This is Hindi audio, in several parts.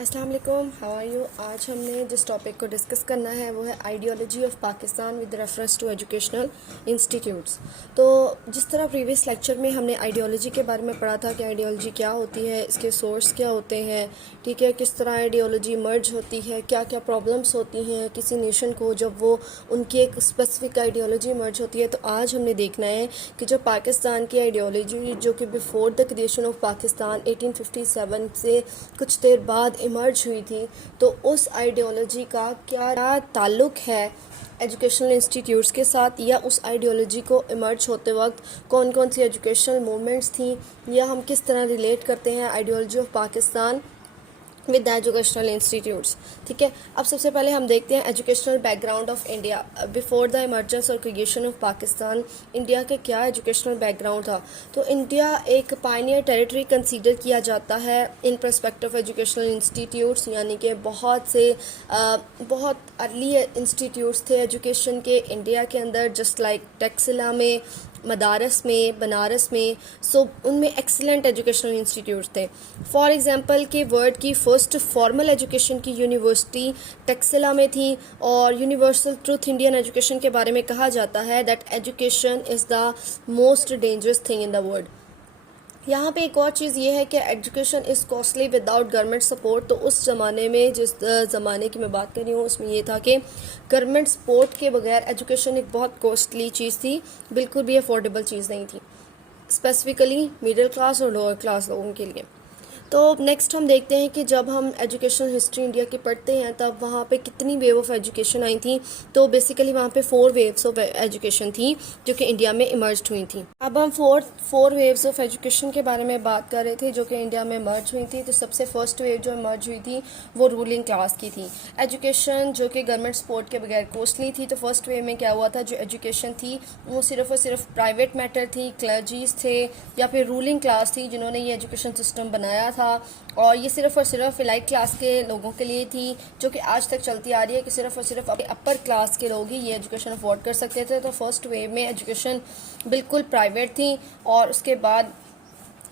अस्सलाम वालेकुम, हाउ आर यू। आज हमने जिस टॉपिक को डिस्कस करना है वो है ideology of Pakistan with reference to educational institutes. तो जिस तरह प्रीवियस लेक्चर में हमने आइडियोलॉजी के बारे में पढ़ा था कि आइडियोलॉजी क्या होती है, इसके सोर्स क्या होते हैं, ठीक है, किस तरह आइडियोलॉजी मर्ज होती है, क्या क्या प्रॉब्लम्स होती हैं किसी नेशन को जब वो उनकी एक स्पेसिफिक आइडियोलॉजी मर्ज होती है। तो आज हमने देखना है कि जो पाकिस्तान की आइडियोलॉजी जो कि before the creation of Pakistan 1857 से कुछ देर बाद इमर्ज हुई थी, तो उस आइडियोलॉजी का क्या ताल्लुक है एजुकेशनल इंस्टीट्यूट्स के साथ, या उस आइडियोलॉजी को इमर्ज होते वक्त कौन कौन सी एजुकेशनल मूवमेंट्स थी, या हम किस तरह रिलेट करते हैं ideology of Pakistan with educational institutes. ठीक है, अब सबसे पहले हम देखते हैं educational background of India before the emergence और क्रिएशन ऑफ पाकिस्तान। इंडिया के क्या एजुकेशनल बैकग्राउंड था। तो इंडिया एक पायनियर टेरिटरी कंसीडर किया जाता है इन पर्सपेक्ट ऑफ एजुकेशनल इंस्टीट्यूट्स, यानी कि बहुत अर्ली इंस्टीट्यूट्स थे एजुकेशन के इंडिया के अंदर, जस्ट लाइक टेक्सिला में, मदारस में, बनारस में। सो उनमें एक्सीलेंट एजुकेशनल इंस्टीट्यूट थे। फॉर एग्जांपल कि वर्ल्ड की फर्स्ट फॉर्मल एजुकेशन की यूनिवर्सिटी टेक्सिला में थी, और यूनिवर्सल ट्रूथ इंडियन एजुकेशन के बारे में कहा जाता है that education is the most dangerous thing in the world. यहाँ पे एक और चीज़ ये है कि education is costly without government support. तो उस ज़माने में, जिस ज़माने की मैं बात कर रही हूँ, उसमें ये था कि गवर्नमेंट सपोर्ट के बगैर एजुकेशन एक बहुत कॉस्टली चीज़ थी, बिल्कुल भी अफोर्डेबल चीज़ नहीं थी, स्पेसिफिकली मिडिल क्लास और लोअर क्लास लोगों के लिए। तो नेक्स्ट हम देखते हैं कि जब हम एजुकेशनल हिस्ट्री इंडिया की पढ़ते हैं तब वहाँ पे कितनी वेव ऑफ एजुकेशन आई थी। तो बेसिकली वहाँ पे 4 वेव्स ऑफ एजुकेशन थी जो कि इंडिया में इमर्ज हुई थी। अब हम फोर वेव्स ऑफ एजुकेशन के बारे में बात कर रहे थे जो कि इंडिया में इमर्ज हुई थी। तो सबसे फर्स्ट वेव जो इमर्ज हुई थी वो रूलिंग क्लास की थी। एजुकेशन जो कि गवर्नमेंट सपोर्ट के बगैर कॉस्टली थी। तो फर्स्ट वेव में क्या हुआ था, जो एजुकेशन थी वो सिर्फ और सिर्फ प्राइवेट मैटर थी, क्लर्जीज थे या फिर रूलिंग क्लास थी जिन्होंने ये एजुकेशन सिस्टम बनाया था, और ये सिर्फ और सिर्फ इलाइट क्लास के लोगों के लिए थी, जो कि आज तक चलती आ रही है कि सिर्फ और सिर्फ अपर क्लास के लोग ही ये एजुकेशन अफोर्ड कर सकते थे। तो फर्स्ट वेव में एजुकेशन बिल्कुल प्राइवेट थी, और उसके बाद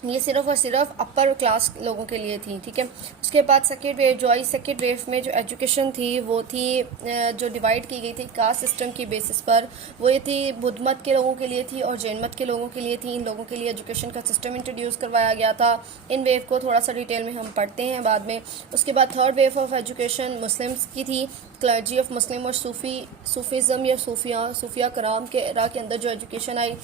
ये सिर्फ और सिर्फ अपर क्लास लोगों के लिए थी। ठीक है, उसके बाद सेकेंड वेव जो आई, सेकेंड वेव में जो एजुकेशन थी वो थी जो डिवाइड की गई थी कास्ट सिस्टम की बेसिस पर, वो ये थी बुद्ध मत के लोगों के लिए थी और जैन मत के लोगों के लिए थी। इन लोगों के लिए एजुकेशन का सिस्टम इंट्रोड्यूस करवाया गया था। इन वेव को थोड़ा सा डिटेल में हम पढ़ते हैं बाद में। उसके बाद third wave of education Muslims की थी, क्लर्जी ऑफ मुस्लिम और सूफीज़म या सूफिया कराम के एरा के अंदर जो एजुकेशन आई,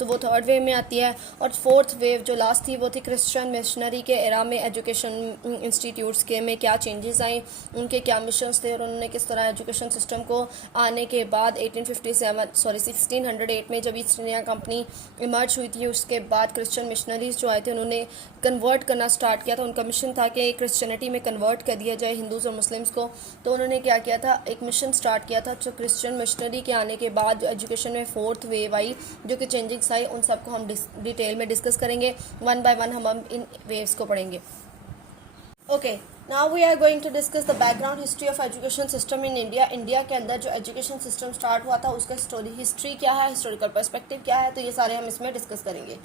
तो वो थर्ड वेव में आती है। और फोर्थ वेव जो लास्ट थी वो थी क्रिश्चियन मिशनरी के एरा में एजुकेशन इंस्टीट्यूट्स के में क्या चेंजेस आई, उनके क्या मिशंस थे, और उन्होंने किस तरह एजुकेशन सिस्टम को आने के बाद 1608 में जब ईस्ट इंडिया कंपनी इमर्ज हुई थी, उसके बाद क्रिश्चियन मिशनरीज जो आए थे उन्होंने कन्वर्ट करना स्टार्ट किया था। उनका मिशन था कि क्रिश्चियनिटी में कन्वर्ट कर दिया जाए हिंदूज और मुस्लिम्स को। तो उन्होंने क्या किया था, एक मिशन स्टार्ट किया था। जो क्रिश्चियन मिशनरी के आने के बाद जो एजुकेशन में फोर्थ वेव आई, जो कि चेंजिंग्स आई, उन सबको हम डिटेल में डिस्कस करेंगे। वन बाय वन हम इन वेव्स को पढ़ेंगे। Okay, now we are going to discuss the background history of education system in India. India के अंदर जो एजुकेशन सिस्टम स्टार्ट हुआ था उसका हिस्ट्री क्या है, हिस्टोरिकल पर्सपेक्टिव क्या है, तो ये सारे हम इसमें डिस्कस करेंगे।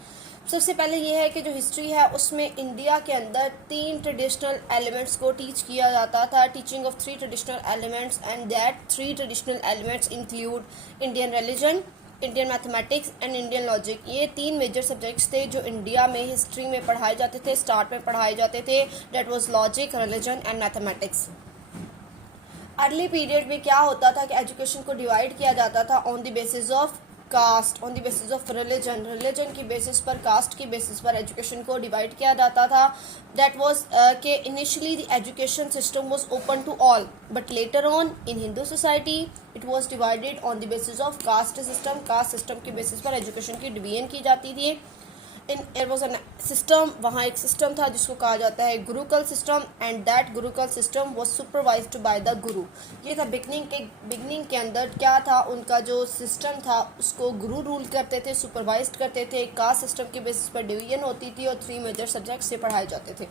सबसे पहले ये है कि जो हिस्ट्री है उसमें इंडिया के अंदर 3 ट्रेडिशनल एलिमेंट्स को टीच किया जाता था, teaching of 3 traditional elements, and that 3 traditional elements include Indian religion, Indian mathematics and Indian logic. ये 3 मेजर सब्जेक्ट्स थे जो इंडिया में हिस्ट्री में पढ़ाए जाते थे, स्टार्ट में पढ़ाए जाते थे। That was logic, religion and mathematics. Early period में क्या होता था कि एजुकेशन को डिवाइड किया जाता था on the basis of caste, on the basis of religion की बेसिस पर, कास्ट की बेसिस पर एजुकेशन को डिवाइड किया जाता था। दैट वाज के initially the education system was open to all, but later on in Hindu society it was divided on the basis of caste system. Caste system की बेसिस पर एजुकेशन की डिवीजन की जाती थी। There was a system, वहाँ एक सिस्टम था जिसको कहा जाता है Gurukul system, and that Gurukul system was supervised by the गुरु। ये था बिगनिंग के अंदर क्या था, उनका जो सिस्टम था उसको गुरु रूल करते थे, सुपरवाइज करते थे। कास्ट सिस्टम की बेसिस पर डिवीजन होती थी और 3 मेजर सब्जेक्ट से पढ़ाए जाते थे।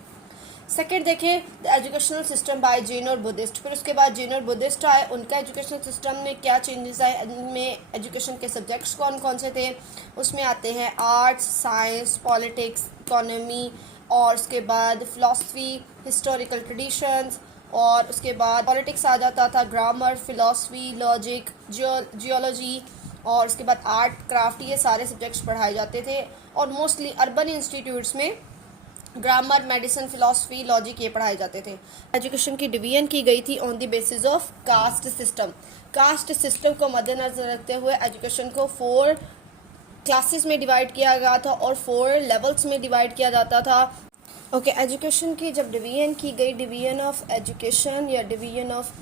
सेकेंड देखिए the educational system by Jain और बुद्धिस्ट। फिर उसके बाद जैन और बुद्धिस्ट आए, उनका एजुकेशनल सिस्टम में क्या चेंजेस आए, इनमें एजुकेशन के सब्जेक्ट्स कौन कौन से थे, उसमें आते हैं आर्ट्स, साइंस, पॉलिटिक्स, इकोनॉमी और उसके बाद फ़िलासफ़ी, हिस्टोरिकल ट्रेडिशंस, और उसके बाद पॉलिटिक्स आ जाता था, ग्रामर, फ़िलासफ़ी, लॉजिक, जियोलॉजी, और उसके बाद आर्ट, क्राफ्ट, ये सारे सब्जेक्ट्स पढ़ाए जाते थे। और मोस्टली अर्बन इंस्टीट्यूट्स में ग्रामर, मेडिसिन, फ़िलासफ़ी, लॉजिक ये पढ़ाए जाते थे। एजुकेशन की डिवीजन की गई थी on the basis of caste system. Caste system को मद्देनज़र रखते हुए एजुकेशन को 4 क्लासेस में डिवाइड किया गया था और 4 लेवल्स में डिवाइड किया जाता था। एजुकेशन की जब डिवीजन की गई, डिवीजन ऑफ एजुकेशन या division of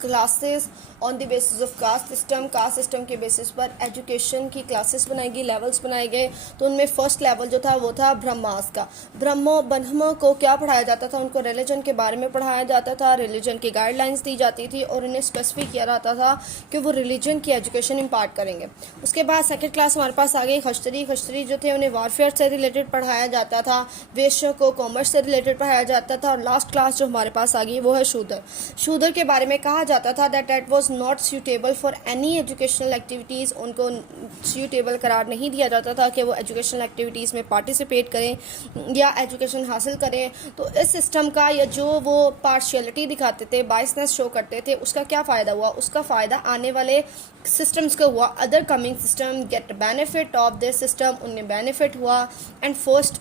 classes on the basis of caste system के बेसिस पर एजुकेशन की क्लासेस बनाई गई, लेवल्स बनाए गए। तो उनमें फर्स्ट लेवल जो था वो था ब्रह्मास का। ब्रह्म को क्या पढ़ाया जाता था, उनको रिलीजन के बारे में पढ़ाया जाता था, रिलीजन की गाइडलाइंस दी जाती थी और उन्हें स्पेसिफिक किया जाता था कि वो रिलीजन की एजुकेशन इम्पार्ट करेंगे। उसके बाद सेकेंड क्लास हमारे पास आ गई खश्तरी जो थे उन्हें वारफेयर से रिलेटेड पढ़ाया जाता था, वेश्यों को कॉमर्स से रिलेटेड पढ़ाया जाता था, और लास्ट क्लास जो हमारे पास आ गई वो है शूदर के बारे में कहा जाता था that was not suitable for any educational activities. उनको सूटेबल करार नहीं दिया जाता था कि वो एजुकेशनल एक्टिविटीज़ में पार्टिसिपेट करें या एजुकेशन हासिल करें। तो इस सिस्टम का या जो वो पार्शियलिटी दिखाते थे, बायसनेस शो करते थे, उसका क्या फ़ायदा हुआ? उसका फ़ायदा आने वाले सिस्टम्स का हुआ। Other coming system get benefit of this system, उन्हें बेनिफिट हुआ। And first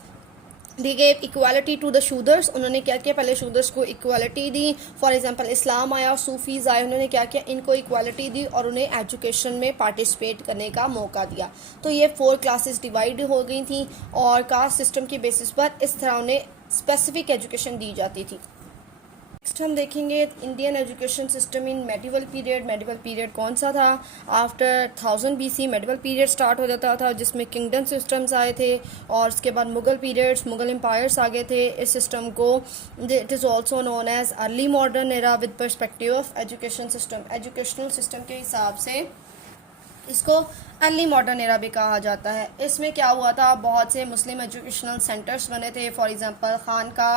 they gave equality to the Shudras. उन्होंने क्या किया, पहले शूदर्स को इक्वालिटी दी। फॉर एग्जांपल इस्लाम आया और सूफीज़ आए, उन्होंने क्या किया, इनको इक्वालिटी दी और उन्हें एजुकेशन में पार्टिसिपेट करने का मौका दिया। तो ये 4 क्लासेस डिवाइड हो गई थी और कास्ट सिस्टम की बेसिस पर इस तरह उन्हें स्पेसिफिक एजुकेशन दी जाती थी। नेक्स्ट हम देखेंगे इंडियन एजुकेशन सिस्टम इन मेडिवल पीरियड। मेडिवल पीरियड कौन सा था? After 1000 BC medieval period start हो जाता था, जिसमें किंगडम सिस्टम्स आए थे और उसके बाद मुगल एम्पायर्स आ गए थे। इस सिस्टम को it is also known as early modern era with perspective of education system. Educational system के हिसाब से इसको अर्ली मॉडर्न एरा भी कहा जाता है। इसमें क्या हुआ था, बहुत से मुस्लिम एजुकेशनल सेंटर्स बने थे। फॉर एग्जांपल खानका,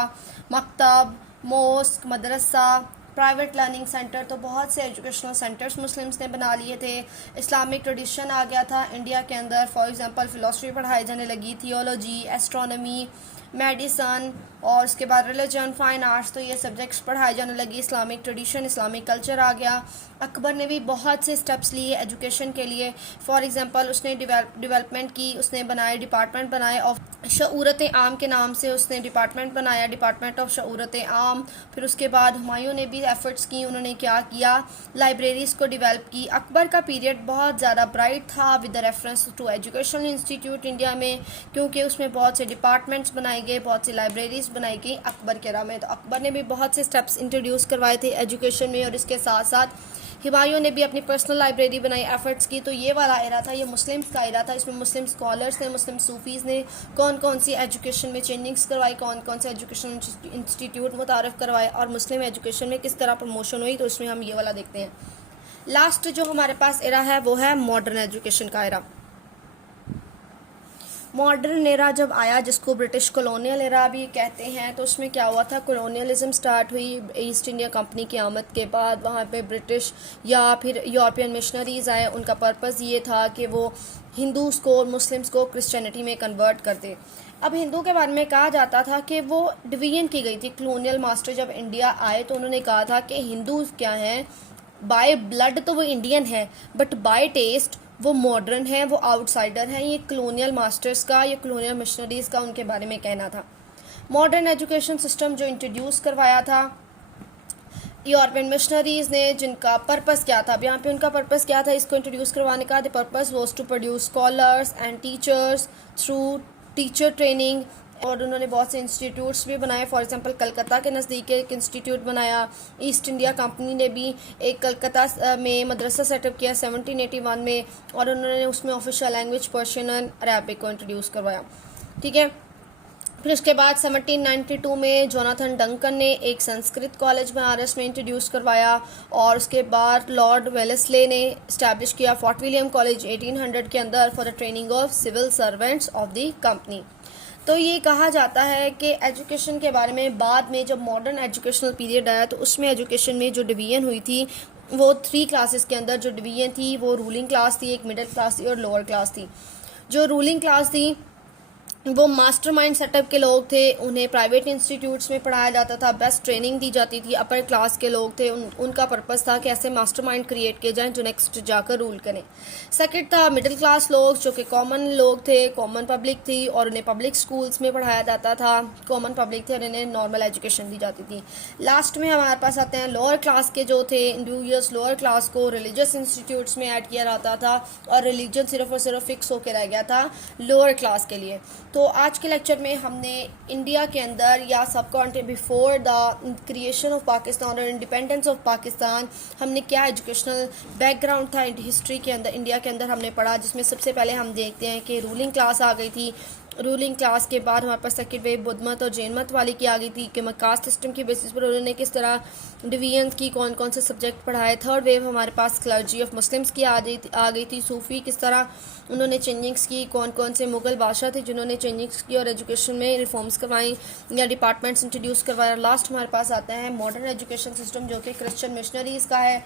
मकतब, मोस्क, मदरसा, प्राइवेट लर्निंग सेंटर, तो बहुत से एजुकेशनल सेंटर्स मुस्लिम्स ने बना लिए थे। इस्लामिक ट्रेडिशन आ गया था इंडिया के अंदर। फॉर एग्जांपल फ़िलासफ़ी पढ़ाई जाने लगी, थियोलॉजी, एस्ट्रोनॉमी, मेडिसन, और उसके बाद रिलीजन, फाइन आर्ट्स, तो ये सब्जेक्ट्स पढ़ाई जाने लगी। इस्लामिक ट्रेडिशन, इस्लामिक कल्चर आ गया। अकबर ने भी बहुत से स्टेप्स लिए एजुकेशन के लिए। फॉर एग्जांपल उसने डेवलपमेंट की, उसने बनाए डिपार्टमेंट बनाए ऑफ शऊरत आम के नाम से उसने डिपार्टमेंट बनाया, डिपार्टमेंट ऑफ शऊरत आम। फिर उसके बाद हुमायूं ने भी एफर्ट्स की, उन्होंने क्या किया, लाइब्रेरीज़ को डेवलप की। अकबर का पीरियड बहुत ज़्यादा ब्राइट था with reference to educational institute India में, क्योंकि उसमें बहुत से डिपार्टमेंट्स बनाए गए, बहुत सी लाइब्रेरीज़ बनाई गई अकबर के एरा में। तो अकबर ने भी बहुत से स्टेप्स इंट्रोड्यूस करवाए थे एजुकेशन में, और इसके साथ साथ हुमायूं ने भी अपनी पर्सनल लाइब्रेरी बनाई, एफर्ट्स की। तो ये वाला एरा था, ये मुस्लिम्स का एरा था। इसमें मुस्लिम स्कॉलर्स ने, मुस्लिम सूफीज़ ने कौन कौन सी एजुकेशन में चेंजिंग्स करवाई, कौन कौन से एजुकेशन इंस्टीट्यूट मुतारफ़ करवाए और मुस्लिम एजुकेशन में किस तरह प्रमोशन हुई, तो इसमें हम ये वाला देखते हैं। लास्ट जो हमारे पास एरा है वो है मॉडर्न एजुकेशन का एरा। मॉडर्न एरा जब आया, जिसको ब्रिटिश कॉलोनियल एरा भी कहते हैं, तो उसमें क्या हुआ था, कॉलोनियलिज्म स्टार्ट हुई ईस्ट इंडिया कंपनी की आमद के बाद। वहाँ पे ब्रिटिश या फिर यूरोपियन मिशनरीज़ आए, उनका पर्पज़ ये था कि वो हिंदूज़ को और मुस्लिम्स को क्रिश्चियनिटी में कन्वर्ट कर दे। अब हिंदू के बारे में कहा जाता था कि वो डिवीजन की गई थी। कॉलोनियल मास्टर जब इंडिया आए तो उन्होंने कहा था कि हिंदू क्या हैं, बाय ब्लड तो वो इंडियन है, बट बाय टेस्ट वो मॉडर्न है, वो आउटसाइडर हैं। ये कॉलोनियल मास्टर्स का, ये कॉलोनियल मिशनरीज़ का उनके बारे में कहना था। मॉडर्न एजुकेशन सिस्टम जो इंट्रोड्यूस करवाया था यूरोपियन मिशनरीज़ ने, जिनका पर्पस क्या था, अब यहाँ पे उनका पर्पस क्या था इसको इंट्रोड्यूस करवाने का, the purpose was to produce scholars and teachers through teacher training. और उन्होंने बहुत से इंस्टीट्यूट्स भी बनाए। फॉर एग्जांपल कलकत्ता के नज़दीक एक इंस्टीट्यूट बनाया। ईस्ट इंडिया कंपनी ने भी एक कलकत्ता में मदरसा सेटअप किया 1781 में, और उन्होंने उसमें official language Persian and Arabic को इंट्रोड्यूस करवाया। ठीक है, फिर उसके बाद 1792 में जोनाथन डंकन ने एक संस्कृत कॉलेज बनारस में इंट्रोड्यूस करवाया, और उसके बाद लॉर्ड वेलेस्ले ने इस्टेब्लिश किया फोर्ट विलियम कॉलेज 1800 के अंदर for the training of civil servants of the company. तो ये कहा जाता है कि एजुकेशन के बारे में बाद में जब मॉडर्न एजुकेशनल पीरियड आया तो उसमें एजुकेशन में जो डिवीजन हुई थी वो 3 क्लासेस के अंदर जो डिवीजन थी वो रूलिंग क्लास थी, एक मिडिल क्लास थी और लोअर क्लास थी। जो रूलिंग क्लास थी वो मास्टरमाइंड सेटअप के लोग थे, उन्हें प्राइवेट इंस्टीट्यूट्स में पढ़ाया जाता था, बेस्ट ट्रेनिंग दी जाती थी। अपर क्लास के लोग थे, उनका पर्पस था कि ऐसे मास्टरमाइंड क्रिएट किए जाएं जो नेक्स्ट जाकर रूल करें। सेकंड था मिडिल क्लास लोग, जो कि कॉमन लोग थे, कॉमन पब्लिक थी और उन्हें पब्लिक स्कूल्स में पढ़ाया जाता था, कॉमन पब्लिक थे और इन्हें नॉर्मल एजुकेशन दी जाती थी। लास्ट में हमारे पास आते हैं लोअर क्लास के जो थे इंडिविजुअल्स। लोअर क्लास को रिलीजियस इंस्टीट्यूट्स में ऐड किया जाता था और रिलीजन सिर्फ और सिर्फ फिक्स होकर रह गया था लोअर क्लास के लिए। तो आज के लेक्चर में हमने इंडिया के अंदर या सब country before the creation of Pakistan और इंडिपेंडेंस ऑफ पाकिस्तान हमने क्या एजुकेशनल बैकग्राउंड था हिस्ट्री के अंदर, इंडिया के अंदर हमने पढ़ा, जिसमें सबसे पहले हम देखते हैं कि रूलिंग क्लास आ गई थी। रूलिंग क्लास के बाद हमारे पास सेकंड वेव बुद्ध मत और जैन मत वाली की आ गई थी कि कास्ट सिस्टम की बेसिस पर उन्होंने किस तरह डिवीजन की, कौन कौन से सब्जेक्ट पढ़ाए। थर्ड वेव हमारे पास क्लर्जी ऑफ मुस्लिम्स की आ गई थी, सूफी किस तरह उन्होंने चेंजिंग्स की, कौन कौन से मुगल बादशाह थे जिन्होंने चेंजिंग्स की और एजुकेशन में रिफॉर्म्स करवाई या डिपार्टमेंट्स इंट्रोड्यूस करवाया। लास्ट हमारे पास आता है मॉडर्न एजुकेशन सिस्टम जो कि क्रिश्चियन मिशनरीज का है,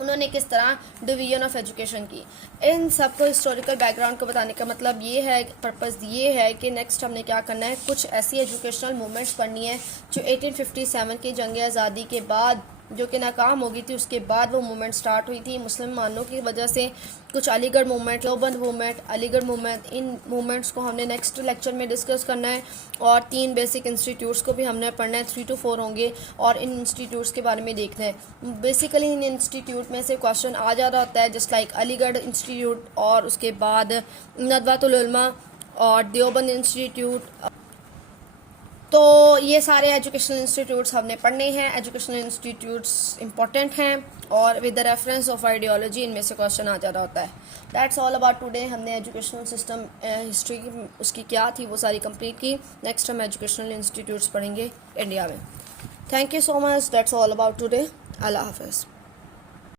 उन्होंने किस तरह डिवीजन ऑफ एजुकेशन की। इन सबको हिस्टोरिकल बैकग्राउंड को बताने का मतलब ये है, पर्पस ये है कि नेक्स्ट हमने क्या करना है, कुछ ऐसी एजुकेशनल मूवमेंट्स पढ़नी है जो 1857 की जंग आज़ादी के बाद जो कि नाकाम हो गई थी, उसके बाद वो मूवमेंट स्टार्ट हुई थी मुसलमानों की वजह से। कुछ Aligarh movement, Deoband movement, Aligarh movement, इन मूवमेंट्स को हमने नेक्स्ट लेक्चर में डिस्कस करना है। और 3 बेसिक इंस्टीट्यूट्स को भी हमने पढ़ना है, 3 to 4 होंगे और इन इंस्टीट्यूट्स के बारे में देखना है। बेसिकली इन इंस्टीट्यूट में से क्वेश्चन आ जा रहा होता है, जस्ट लाइक अलीगढ़ इंस्टीट्यूट और उसके बाद नदवातुल उलमा और देवबंद इंस्टीट्यूट। तो ये सारे एजुकेशनल इंस्टीट्यूट्स हमने पढ़ने हैं। एजुकेशनल इंस्टीट्यूट्स इंपॉर्टेंट हैं और with the reference of ideology इनमें से क्वेश्चन आ जा रहा होता है। That's all about today. हमने एजुकेशनल सिस्टम हिस्ट्री उसकी क्या थी वो सारी कंप्लीट की। नेक्स्ट हम एजुकेशनल इंस्टीट्यूट्स पढ़ेंगे इंडिया में। Thank you so much. That's all about today. अल्लाह हाफिज़।